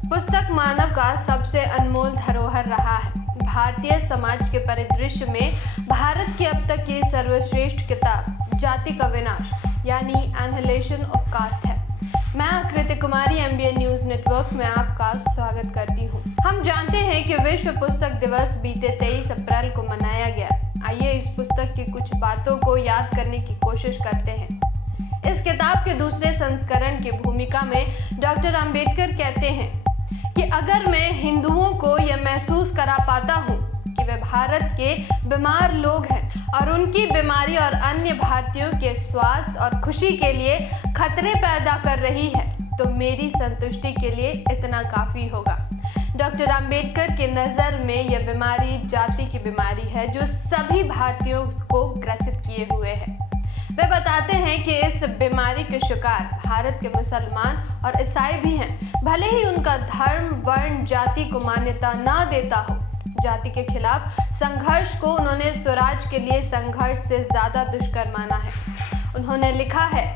पुस्तक मानव का सबसे अनमोल धरोहर रहा है। भारतीय समाज के परिदृश्य में भारत की अब तक की सर्वश्रेष्ठ किताब जाति का विनाश यानी एनिहिलेशन ऑफ कास्ट है। मैं आकृति कुमारी MBA न्यूज नेटवर्क में आपका स्वागत करती हूँ। हम जानते हैं कि विश्व पुस्तक दिवस बीते 23 अप्रैल को मनाया गया। आइए इस पुस्तक की कुछ बातों को याद करने की कोशिश करते हैं। इस किताब के दूसरे संस्करण की भूमिका में डॉक्टर अंबेडकर कहते हैं कि अगर मैं हिंदुओं को यह महसूस करा पाता हूँ कि वे भारत के बीमार लोग हैं और उनकी बीमारी और अन्य भारतीयों के स्वास्थ्य और खुशी के लिए खतरे पैदा कर रही है, तो मेरी संतुष्टि के लिए इतना काफ़ी होगा। डॉक्टर अंबेडकर के नज़र में यह बीमारी जाति की बीमारी है जो सभी भारतीयों को ग्रसित किए हुए है। वे बताते हैं कि इस बीमारी के शिकार भारत के मुसलमान और ईसाई भी हैं, भले ही उनका धर्म, वर्ण, जाति को मान्यता ना देता हो। जाति के खिलाफ संघर्ष को उन्होंने स्वराज के लिए संघर्ष से ज़्यादा दुष्कर माना है। उन्होंने लिखा है,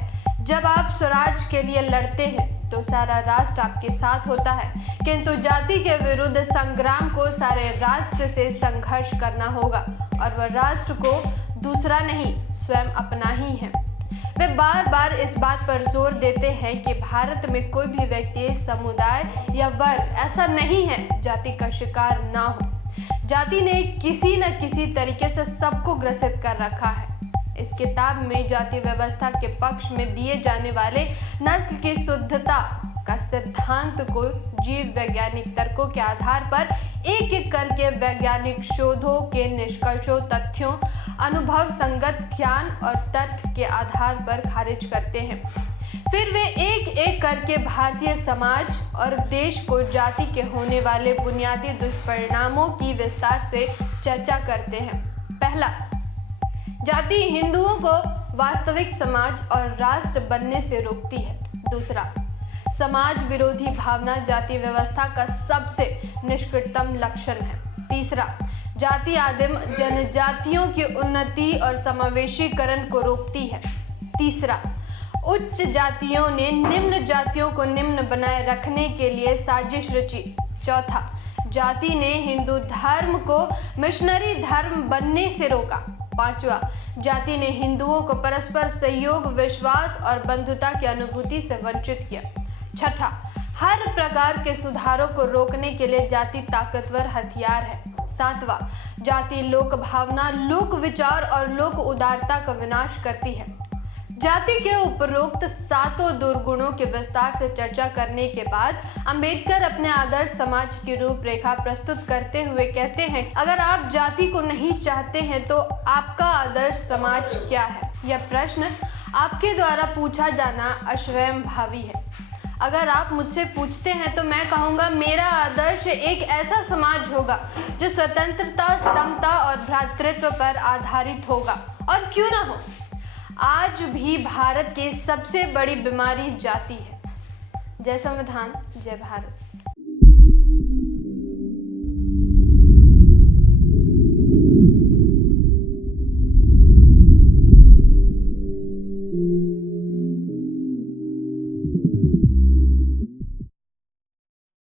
जब आप स्वराज के लिए लड़ते हैं तो सारा राष्ट्र आपके साथ होता है, किंतु जाति के विरुद्ध संग्राम को सारे राष्ट्र से संघर्ष करना होगा और वह राष्ट्र को दूसरा नहीं स्वयं अपना ही है। वे बार बार इस बात पर जोर देते हैं कि भारत में कोई भी व्यक्ति, समुदाय या वर्ग ऐसा नहीं है जाति का शिकार ना हो। जाति ने किसी न किसी तरीके से सबको ग्रसित कर रखा है। इस किताब में जाति व्यवस्था के पक्ष में दिए जाने वाले नस्ल की शुद्धता का सिद्धांत को जीव वैज्ञानिक तर्कों के आधार पर एक एक करके वैज्ञानिक शोधों के निष्कर्षों, तथ्यों, अनुभव संगत ज्ञान और तर्क के आधार पर खारिज करते हैं। फिर वे एक एक करके भारतीय समाज और देश को जाति के होने वाले बुनियादी दुष्परिणामों की विस्तार से चर्चा करते हैं। पहला, जाति हिंदुओं को वास्तविक समाज और राष्ट्र बनने से रोकती है। दूसरा, समाज विरोधी भावना जाति व्यवस्था का सबसे निष्कृतम लक्षण है। तीसरा, जाति आदिम जनजातियों की उन्नति और समावेशीकरण को रोकती है। तीसरा, उच्च जातियों ने निम्न जातियों को निम्न बनाए रखने के लिए साजिश रची। चौथा, जाति ने हिंदू धर्म को मिशनरी धर्म बनने से रोका। पांचवा, जाति ने हिंदुओं को परस्पर सहयोग, विश्वास और बंधुता की अनुभूति से वंचित किया। छठा, हर प्रकार के सुधारों को रोकने के लिए जाति ताकतवर हथियार है। सातवां, जाति लोक भावना, लोक विचार और लोक उदारता का विनाश करती है। जाति के उपरोक्त सातों दुर्गुणों के विस्तार से चर्चा करने के बाद अंबेडकर अपने आदर्श समाज की रूपरेखा प्रस्तुत करते हुए कहते हैं, अगर आप जाति को नहीं चाहते हैं तो आपका आदर्श समाज क्या है? यह प्रश्न आपके द्वारा पूछा जाना अस्वयंभावी है। अगर आप मुझसे पूछते हैं तो मैं कहूँगा, मेरा आदर्श एक ऐसा समाज होगा जो स्वतंत्रता, समता और भ्रातृत्व पर आधारित होगा। और क्यों ना हो, आज भी भारत की सबसे बड़ी बीमारी जाति है। जय संविधान, जय भारत।